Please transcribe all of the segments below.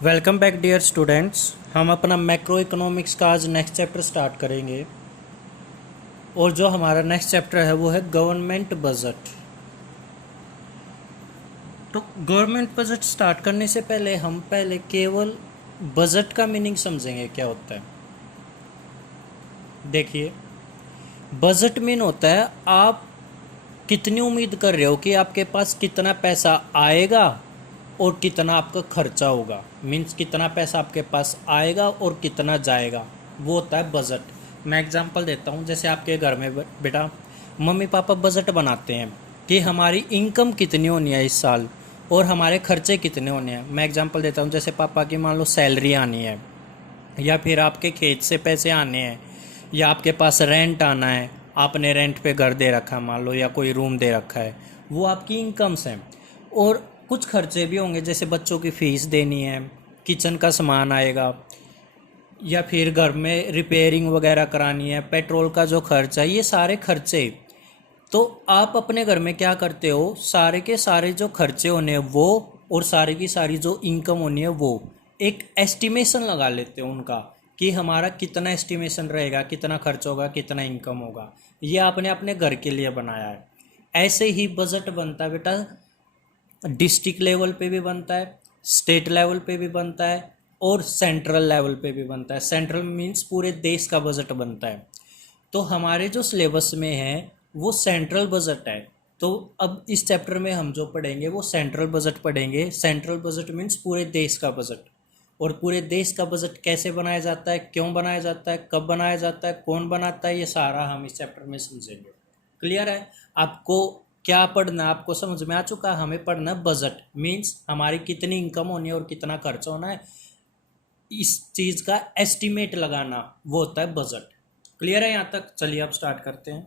Welcome back dear students. हम अपना macro economics का आज नेक्स्ट चैप्टर स्टार्ट करेंगे और जो हमारा नेक्स्ट चैप्टर है वो है गवर्नमेंट बजट। तो गवर्नमेंट बजट स्टार्ट करने से पहले हम पहले केवल बजट का मीनिंग समझेंगे क्या होता है। देखिए, बजट मीन होता है आप कितनी उम्मीद कर रहे हो कि आपके पास कितना पैसा आएगा और कितना आपका खर्चा होगा। मीन्स कितना पैसा आपके पास आएगा और कितना जाएगा, वो होता है बजट। मैं एग्जांपल देता हूँ, जैसे आपके घर में बेटा मम्मी पापा बजट बनाते हैं कि हमारी इनकम कितनी होनी है इस साल और हमारे खर्चे कितने होने हैं। मैं एग्जांपल देता हूँ, जैसे पापा की मान लो सैलरी आनी है, या फिर आपके खेत से पैसे आने हैं, या आपके पास रेंट आना है, आपने रेंट पे घर दे रखा है मान लो, या कोई रूम दे रखा है, वो आपकी इनकम्स हैं। और कुछ खर्चे भी होंगे, जैसे बच्चों की फ़ीस देनी है, किचन का सामान आएगा, या फिर घर में रिपेयरिंग वगैरह करानी है, पेट्रोल का जो खर्च है, ये सारे खर्चे। तो आप अपने घर में क्या करते हो, सारे के सारे जो खर्चे होने हैं वो, और सारी की सारी जो इनकम होनी है वो, एक एस्टिमेशन लगा लेते हो उनका कि हमारा कितना एस्टिमेशन रहेगा, कितना खर्च होगा, कितना इनकम होगा। ये आपने अपने घर के लिए बनाया है। ऐसे ही बजट बनता है बेटा, डिस्ट्रिक्ट लेवल पे भी बनता है, स्टेट लेवल पे भी बनता है, और सेंट्रल लेवल पे भी बनता है। सेंट्रल मीन्स पूरे देश का बजट बनता है। तो हमारे जो सिलेबस में है वो सेंट्रल बजट है। तो अब इस चैप्टर में हम जो पढ़ेंगे वो सेंट्रल बजट पढ़ेंगे। सेंट्रल बजट मीन्स पूरे देश का बजट। और पूरे देश का बजट कैसे बनाया जाता है, क्यों बनाया जाता है, कब बनाया जाता है, कौन बनाता है, ये सारा हम इस चैप्टर में समझेंगे। क्लियर है? आपको क्या पढ़ना, आपको समझ में आ चुका है। हमें पढ़ना बजट मीन्स हमारी कितनी इनकम होनी है और कितना खर्च होना है, इस चीज़ का एस्टिमेट लगाना, वो होता है बजट। क्लियर है यहाँ तक? चलिए अब स्टार्ट करते हैं।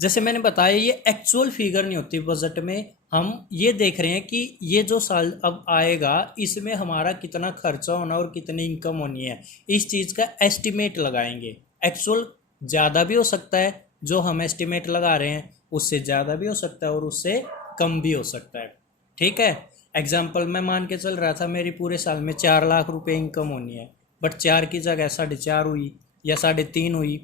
जैसे मैंने बताया, ये एक्चुअल फिगर नहीं होती बजट में। हम ये देख रहे हैं कि ये जो साल अब आएगा इसमें हमारा कितना खर्चा होना और कितनी इनकम होनी है, इस चीज़ का एस्टिमेट लगाएंगे। एक्चुअल ज़्यादा भी हो सकता है, जो हम एस्टिमेट लगा रहे हैं उससे ज़्यादा भी हो सकता है और उससे कम भी हो सकता है। ठीक है? एग्जाम्पल मैं मान के चल रहा था मेरी पूरे साल में 4 लाख रुपए इनकम होनी है, बट 4 की जगह 4.5 हुई या 3.5 हुई।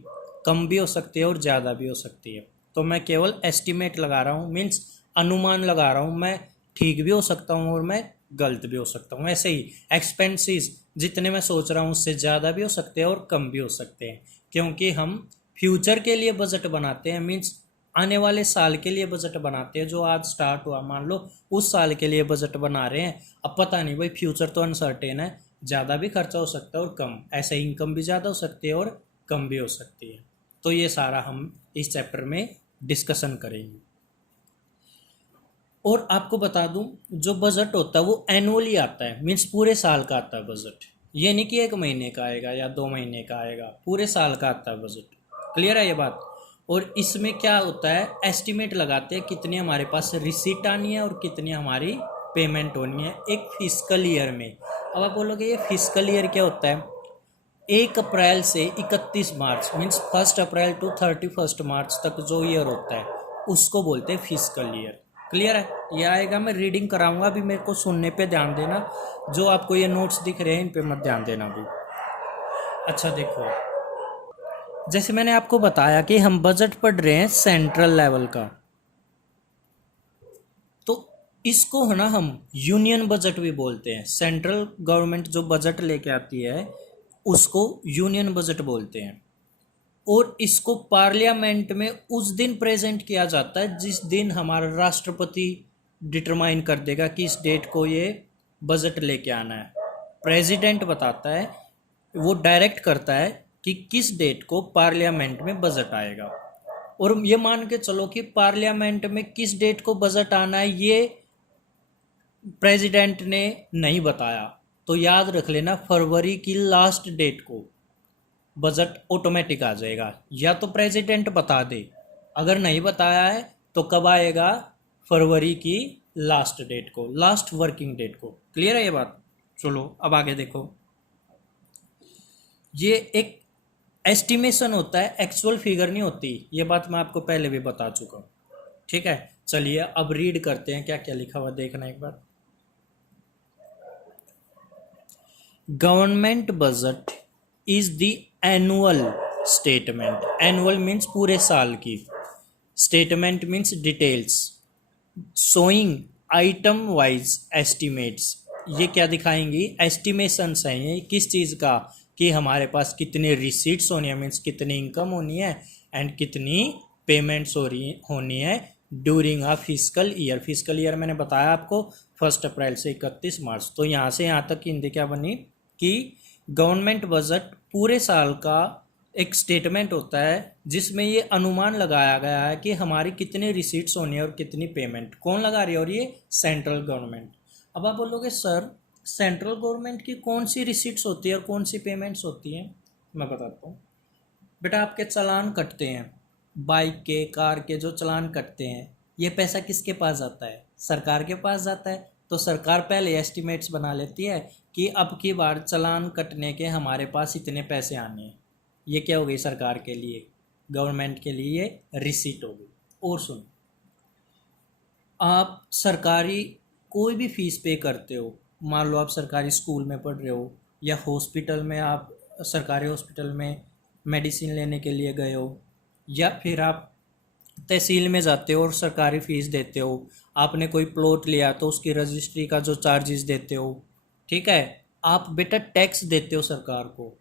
कम भी हो सकती है और ज़्यादा भी हो सकती है। तो मैं केवल एस्टिमेट लगा रहा हूँ, मीन्स अनुमान लगा रहा हूँ। मैं ठीक भी हो सकता हूँ और मैं गलत भी हो सकता हूँ। ऐसे ही एक्सपेंसेस जितने मैं सोच रहा हूँ उससे ज़्यादा भी हो सकते हैं और कम भी हो सकते हैं, क्योंकि हम फ्यूचर के लिए बजट बनाते हैं। मीन्स आने वाले साल के लिए बजट बनाते हैं। जो आज स्टार्ट हुआ मान लो उस साल के लिए बजट बना रहे हैं। अब पता नहीं भाई, फ्यूचर तो अनसर्टेन है, ज़्यादा भी खर्चा हो सकता है और कम। ऐसे इनकम भी ज़्यादा हो सकती है और कम भी हो सकती है। तो ये सारा हम इस चैप्टर में डिस्कशन करेंगे। और आपको बता दूं, जो बजट होता है वो एनुअली आता है, मीन्स पूरे साल का आता है बजट। ये नहीं कि 1 महीने का आएगा या 2 महीने का आएगा, पूरे साल का आता है बजट। क्लियर है ये बात? और इसमें क्या होता है, एस्टिमेट लगाते हैं कितनी हमारे पास रिसीट आनी है और कितनी हमारी पेमेंट होनी है एक फिजिकल ईयर में। अब आप बोलोगे ये फिजिकल ईयर क्या होता है? 1 अप्रैल से 31 मार्च, मीन्स 1 अप्रैल टू 31 मार्च तक जो ईयर होता है उसको बोलते हैं फिजिकल ईयर। क्लियर है? ये आएगा, मैं रीडिंग कराऊंगा अभी, मेरे को सुनने पे ध्यान देना। जो आपको ये नोट्स दिख रहे हैं इन पे मत ध्यान देना अभी। अच्छा देखो, जैसे मैंने आपको बताया कि हम बजट पढ़ रहे हैं सेंट्रल लेवल का, तो इसको है ना हम यूनियन बजट भी बोलते हैं। सेंट्रल गवर्नमेंट जो बजट लेके आती है उसको यूनियन बजट बोलते हैं। और इसको पार्लियामेंट में उस दिन प्रेजेंट किया जाता है जिस दिन हमारा राष्ट्रपति डिटरमाइन कर देगा कि इस डेट को ये बजट लेके आना है। प्रेसिडेंट बताता है, वो डायरेक्ट करता है कि किस डेट को पार्लियामेंट में बजट आएगा। और ये मान के चलो कि पार्लियामेंट में किस डेट को बजट आना है ये प्रेसिडेंट ने नहीं बताया, तो याद रख लेना फरवरी की लास्ट डेट को बजट ऑटोमेटिक आ जाएगा। या तो प्रेसिडेंट बता दे, अगर नहीं बताया है तो कब आएगा? फरवरी की लास्ट डेट को, लास्ट वर्किंग डेट को। क्लियर है ये बात? चलो अब आगे देखो। ये एक एस्टिमेशन होता है, एक्चुअल फिगर नहीं होती। ये बात मैं आपको पहले भी बता चुका हूँ। ठीक है? चलिए अब रीड करते हैं क्या क्या लिखा हुआ, देखना एक बार। Government budget is the annual statement. Annual means पूरे साल की, statement means details, showing item wise estimates. ये क्या दिखाएंगी? एस्टिमेशंस हैं ये किस चीज़ का, कि हमारे पास कितने रिसीट्स होनी है, मीन्स कितनी इनकम होनी है, एंड कितनी पेमेंट्स होनी है during a physical year. Physical year मैंने बताया आपको 1 अप्रैल से 31 मार्च। तो यहाँ से यहाँ तक की हिंदी क्या बनी कि गवर्नमेंट बजट पूरे साल का एक स्टेटमेंट होता है जिसमें ये अनुमान लगाया गया है कि हमारी कितनी रिसीट्स होनी है और कितनी पेमेंट। कौन लगा रही है? और ये सेंट्रल गवर्नमेंट। अब आप बोलोगे सर सेंट्रल गवर्नमेंट की कौन सी रिसीट्स होती है और कौन सी पेमेंट्स होती हैं? मैं बताता हूँ बेटा। आपके चालान कटते हैं, बाइक के, कार के जो चालान कटते हैं, ये पैसा किसके पास जाता है? सरकार के पास जाता है। तो सरकार पहले एस्टिमेट्स बना लेती है कि अब की बार चालान कटने के हमारे पास इतने पैसे आने हैं। ये क्या हो गई? सरकार के लिए, गवर्नमेंट के लिए ये रिसीट हो गई। और सुन, आप सरकारी कोई भी फीस पे करते हो, मान लो आप सरकारी स्कूल में पढ़ रहे हो या हॉस्पिटल में, आप सरकारी हॉस्पिटल में मेडिसिन लेने के लिए गए हो, या फिर आप तहसील में जाते हो और सरकारी फीस देते हो, आपने कोई प्लॉट लिया तो उसकी रजिस्ट्री का जो चार्जेस देते हो, ठीक है, आप बेटा टैक्स देते हो सरकार को।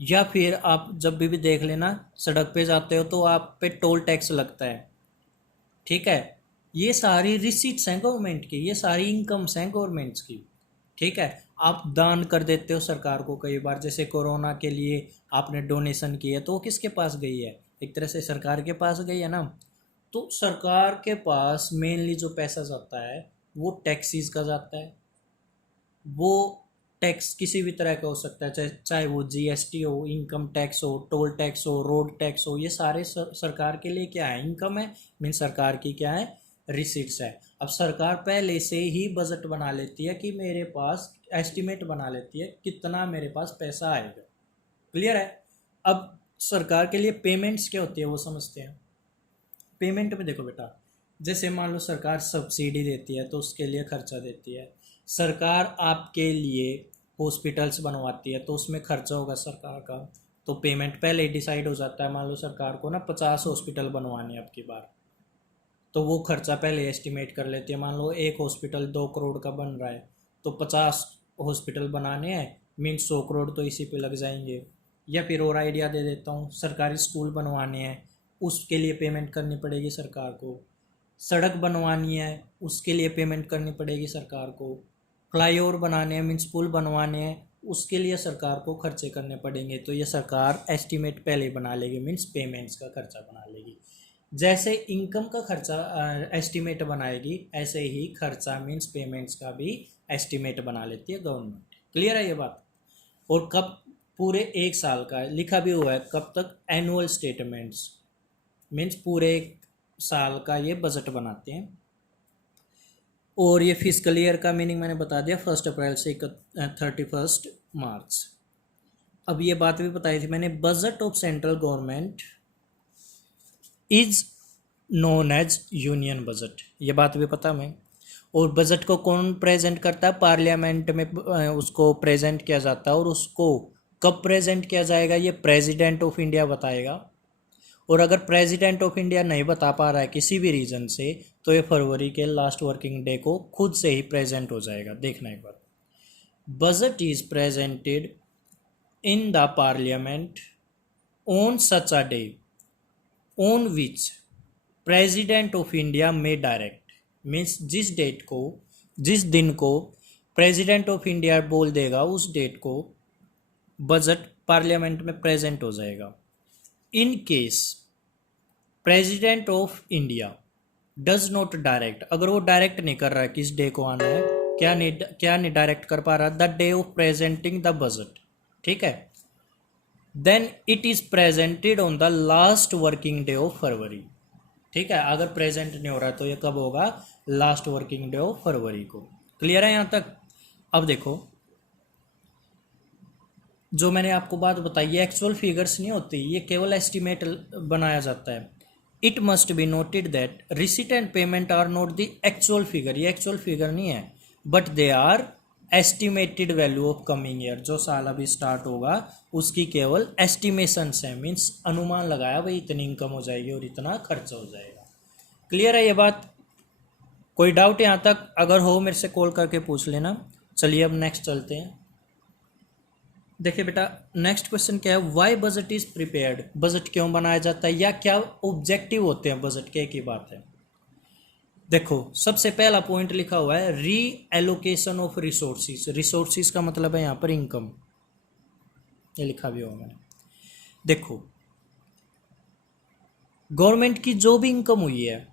या फिर आप जब भी देख लेना सड़क पे जाते हो तो आप पे टोल टैक्स लगता है, ठीक है। ये सारी रिसीट्स हैं गवर्नमेंट की, ये सारी इनकम्स हैं गवर्नमेंट्स की, ठीक है। आप दान कर देते हो सरकार को कई बार, जैसे कोरोना के लिए आपने डोनेशन किया तो वो किसके पास गई है? एक तरह से सरकार के पास गई है ना। तो सरकार के पास मेनली जो पैसा जाता है वो टैक्सीज का जाता है। वो टैक्स किसी भी तरह का हो सकता है, चाहे चाहे वो जीएसटी हो, इनकम टैक्स हो, टोल टैक्स हो, रोड टैक्स हो, ये सारे सरकार के लिए क्या है? इनकम है। मीन सरकार की क्या है? रिसीट्स है। अब सरकार पहले से ही बजट बना लेती है कि मेरे पास एस्टिमेट बना लेती है कितना मेरे पास पैसा आएगा। क्लियर है? अब सरकार के लिए पेमेंट्स क्या होती है वो समझते हैं। पेमेंट में देखो बेटा, जैसे मान लो सरकार सब्सिडी देती है तो उसके लिए खर्चा देती है। सरकार आपके लिए हॉस्पिटल्स बनवाती है तो उसमें खर्चा होगा सरकार का, तो पेमेंट पहले ही डिसाइड हो जाता है। मान लो सरकार को ना 50 हॉस्पिटल बनवाने अब की बार, तो वो खर्चा पहले एस्टिमेट कर लेती है। मान लो एक हॉस्पिटल 2 करोड़ का बन रहा है तो 50 हॉस्पिटल बनाने हैं, मीन्स 100 करोड़ तो इसी पे लग जाएंगे। या फिर और आइडिया दे देता हूँ, सरकारी स्कूल बनवाने हैं उसके लिए पेमेंट करनी पड़ेगी सरकार को। सड़क बनवानी है उसके लिए पेमेंट करनी पड़ेगी सरकार को। फ्लाईओवर बनाने हैं, मीन्स पुल बनवाने हैं, उसके लिए सरकार को खर्चे करने पड़ेंगे। तो ये सरकार एस्टिमेट पहले ही बना लेगी, मीन्स पेमेंट्स का खर्चा बना लेगी। जैसे इनकम का खर्चा एस्टिमेट बनाएगी, ऐसे ही खर्चा मीन्स पेमेंट्स का भी एस्टिमेट बना लेती है गवर्नमेंट। क्लियर है ये बात? और कब? पूरे एक साल का लिखा भी हुआ है कब तक? एनुअल स्टेटमेंट्स मीन्स पूरे एक साल का ये बजट बनाते हैं। और ये फिजिकल ईयर का मीनिंग मैंने बता दिया, 1 अप्रैल से 31 मार्च। अब ये बात भी बताई थी मैंने, budget of central government is known as union budget, ये बात भी पता मैं। और बजट को कौन प्रेजेंट करता है? पार्लियामेंट में उसको प्रेजेंट किया जाता है। और उसको कब प्रेजेंट किया जाएगा ये प्रेसिडेंट ऑफ इंडिया बताएगा। और अगर प्रेसिडेंट ऑफ इंडिया नहीं बता पा रहा है किसी भी रीजन से, तो ये फरवरी के लास्ट वर्किंग डे को खुद से ही प्रेजेंट हो जाएगा। देखना एक बार, budget is presented in the parliament on such a day on which president of India में डायरेक्ट, मीन्स जिस डेट को, जिस दिन को प्रेसिडेंट ऑफ इंडिया बोल देगा उस डेट को बजट पार्लियामेंट में प्रेजेंट हो जाएगा। In case president of India does not direct, अगर वो डायरेक्ट नहीं कर रहा है किस डे को आना है, क्या नहीं डायरेक्ट कर पा रहा, the day of presenting the budget, ठीक है, then it is presented on the last working day of February. ठीक है, अगर प्रेजेंट नहीं हो रहा तो ये कब होगा? लास्ट वर्किंग डे ऑफ फरवरी को। क्लियर है यहाँ तक? अब देखो, जो मैंने आपको बात बताई ये एक्चुअल फिगर्स नहीं होती, ये केवल एस्टिमेट बनाया जाता है। It must be noted that receipt and payment are not the actual figure, ये एक्चुअल फिगर नहीं है, but they are estimated value of coming year, जो साल अभी स्टार्ट होगा उसकी केवल एस्टिमेशंस है, मीन्स अनुमान लगाया भाई इतनी इनकम हो जाएगी और इतना खर्चा हो जाएगा। क्लियर है ये बात? कोई डाउट यहाँ तक? अगर हो मेरे से कॉल करके पूछ लेना। चलिए अब नेक्स्ट चलते हैं। देखिए बेटा नेक्स्ट क्वेश्चन क्या है, why budget is prepared, budget क्यों बनाया जाता है या क्या ऑब्जेक्टिव होते हैं बजट के, एक ही बात है। देखो सबसे पहला पॉइंट लिखा हुआ है री एलोकेशन ऑफ रिसोर्सिस, रिसोर्सिस का मतलब है यहाँ पर इनकम, ये लिखा भी होगा मैंने। देखो गवर्नमेंट की जो भी इनकम हुई है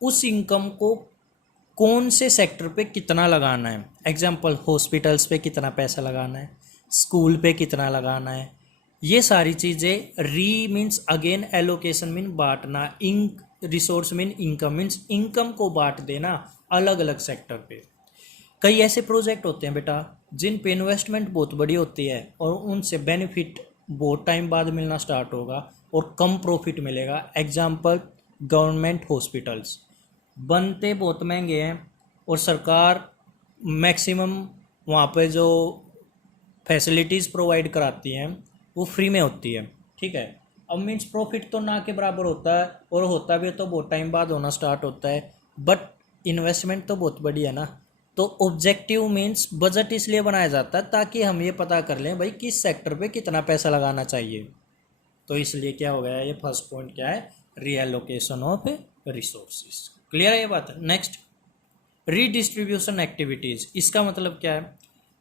उस इनकम को कौन से सेक्टर पे कितना लगाना है, एग्जाम्पल हॉस्पिटल्स पे कितना पैसा लगाना है, स्कूल पे कितना लगाना है, ये सारी चीज़ें। री मीन्स अगेन, एलोकेशन मीन बांटना, resource mean income means income को बांट देना अलग अलग सेक्टर पे। कई ऐसे प्रोजेक्ट होते हैं बेटा जिन पे इन्वेस्टमेंट बहुत बड़ी होती है और उनसे बेनिफिट बहुत टाइम बाद मिलना स्टार्ट होगा और कम प्रॉफिट मिलेगा। एग्जाम्पल गवर्नमेंट हॉस्पिटल्स बनते बहुत महंगे हैं और सरकार मैक्सिमम वहाँ पे जो फैसिलिटीज़ प्रोवाइड कराती हैं वो फ्री में होती है, ठीक है। अब मीन्स प्रॉफिट तो ना के बराबर होता है और होता भी तो बहुत टाइम बाद होना स्टार्ट होता है, बट इन्वेस्टमेंट तो बहुत बड़ी है ना। तो ऑब्जेक्टिव मीन्स बजट इसलिए बनाया जाता है ताकि हम ये पता कर लें भाई किस सेक्टर पे कितना पैसा लगाना चाहिए। तो इसलिए क्या हो गया, ये फर्स्ट पॉइंट क्या है, रीएलोकेशन ऑफ रिसोर्सेज। क्लियर है ये बात? नेक्स्ट रीडिस्ट्रीब्यूशन एक्टिविटीज़, इसका मतलब क्या है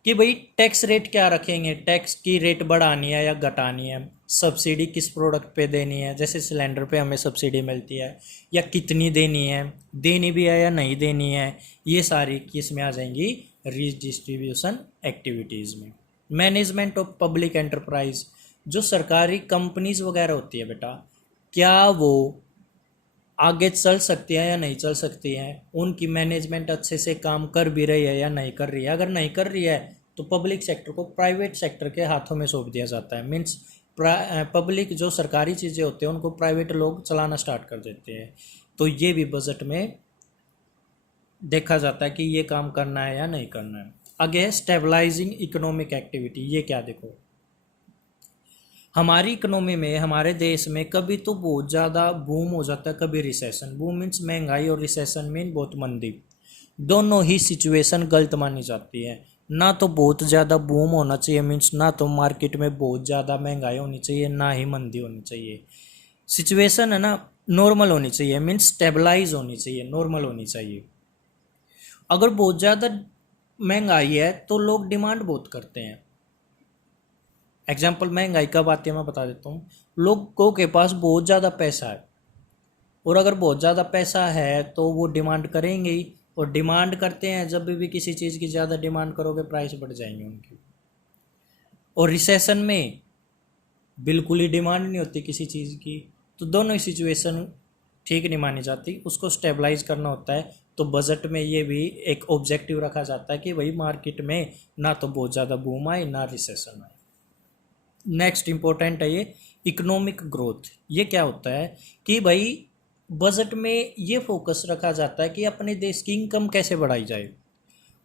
कि भाई टैक्स रेट क्या रखेंगे, टैक्स की रेट बढ़ानी है या घटानी है, सब्सिडी किस प्रोडक्ट पे देनी है, जैसे सिलेंडर पे हमें सब्सिडी मिलती है या कितनी देनी है, देनी भी है या नहीं देनी है, ये सारी किस में आ जाएंगी, रीडिस्ट्रीब्यूशन एक्टिविटीज़ में। मैनेजमेंट ऑफ पब्लिक एंटरप्राइज, जो सरकारी कंपनीज वगैरह होती है बेटा, क्या वो आगे चल सकती है या नहीं चल सकती है, उनकी मैनेजमेंट अच्छे से काम कर भी रही है या नहीं कर रही है। अगर नहीं कर रही है तो पब्लिक सेक्टर को प्राइवेट सेक्टर के हाथों में सौंप दिया जाता है। मीन्स पब्लिक जो सरकारी चीज़ें होती हैं उनको प्राइवेट लोग चलाना स्टार्ट कर देते हैं। तो ये भी बजट में देखा जाता है कि ये काम करना है या नहीं करना है। आगे स्टेबलाइजिंग इकोनॉमिक एक्टिविटी, ये क्या, देखो हमारी इकोनॉमी में, हमारे देश में कभी तो बहुत ज़्यादा बूम हो जाता है, कभी रिसेशन। बूम मीन्स महंगाई और रिसेशन मीन बहुत मंदी। दोनों ही सिचुएशन गलत मानी जाती है। ना तो बहुत ज़्यादा बूम होना चाहिए, मीन्स ना तो मार्केट में बहुत ज़्यादा महंगाई होनी चाहिए, ना ही मंदी होनी चाहिए। सिचुएशन है ना नॉर्मल होनी चाहिए, मीन्स स्टेबलाइज होनी चाहिए, नॉर्मल होनी चाहिए। अगर बहुत ज़्यादा महंगाई है तो लोग डिमांड बहुत करते हैं। एग्जाम्पल महंगाई कब आती है मैं बता देता हूँ। लोगों के पास बहुत ज़्यादा पैसा है और अगर बहुत ज़्यादा पैसा है तो वो डिमांड करेंगे ही, और डिमांड करते हैं जब भी किसी चीज़ की ज़्यादा डिमांड करोगे प्राइस बढ़ जाएंगे उनकी। और रिसेशन में बिल्कुल ही डिमांड नहीं होती किसी चीज़ की, तो दोनों ही सिचुएशन ठीक नहीं मानी जाती, उसको स्टेबलाइज करना होता है। तो बजट में ये भी एक ऑब्जेक्टिव रखा जाता है कि भाई मार्केट में ना तो बहुत ज़्यादा बूम आए ना रिसेशन आए। नेक्स्ट इंपॉर्टेंट है ये इकोनॉमिक ग्रोथ। ये क्या होता है कि भाई बजट में ये फोकस रखा जाता है कि अपने देश की इनकम कैसे बढ़ाई जाए।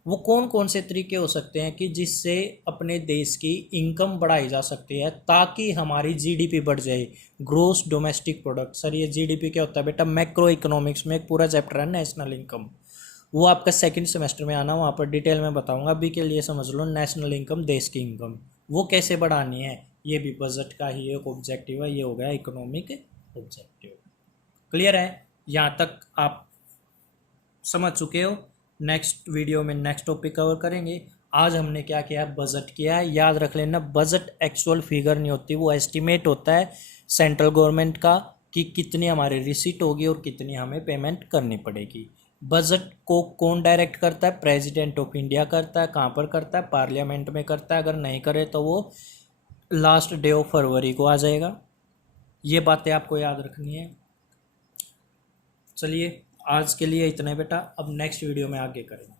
वो कौन कौन से तरीके हो सकते हैं कि जिससे अपने देश की इनकम बढ़ाई जा सकती है ताकि हमारी जीडीपी बढ़ जाए, ग्रोस डोमेस्टिक प्रोडक्ट। सर ये जीडीपी क्या होता है बेटा, मैक्रो इकोनॉमिक्स में एक पूरा चैप्टर है नेशनल इनकम, वो आपका सेकंड सेमेस्टर में आना, वहाँ पर डिटेल में बताऊंगा। अभी के लिए समझ लो नेशनल इनकम, देश की इनकम वो कैसे बढ़ानी है, ये भी बजट का ही एक ऑब्जेक्टिव है। ये हो गया इकोनॉमिक ऑब्जेक्टिव। क्लियर है? यहाँ तक आप समझ चुके हो। नेक्स्ट वीडियो में नेक्स्ट टॉपिक कवर करेंगे। आज हमने क्या किया, बजट किया है। याद रख लेना बजट एक्चुअल फिगर नहीं होती, वो एस्टिमेट होता है सेंट्रल गवर्नमेंट का कि कितनी हमारी रिसीट होगी और कितनी हमें पेमेंट करनी पड़ेगी। बजट को कौन डायरेक्ट करता है, प्रेसिडेंट ऑफ इंडिया करता है। कहाँ पर करता है, पार्लियामेंट में करता है। अगर नहीं करे तो वो लास्ट डे ऑफ फरवरी को आ जाएगा। ये बातें आपको याद रखनी है। चलिए आज के लिए इतना बेटा, अब नेक्स्ट वीडियो में आगे करेंगे।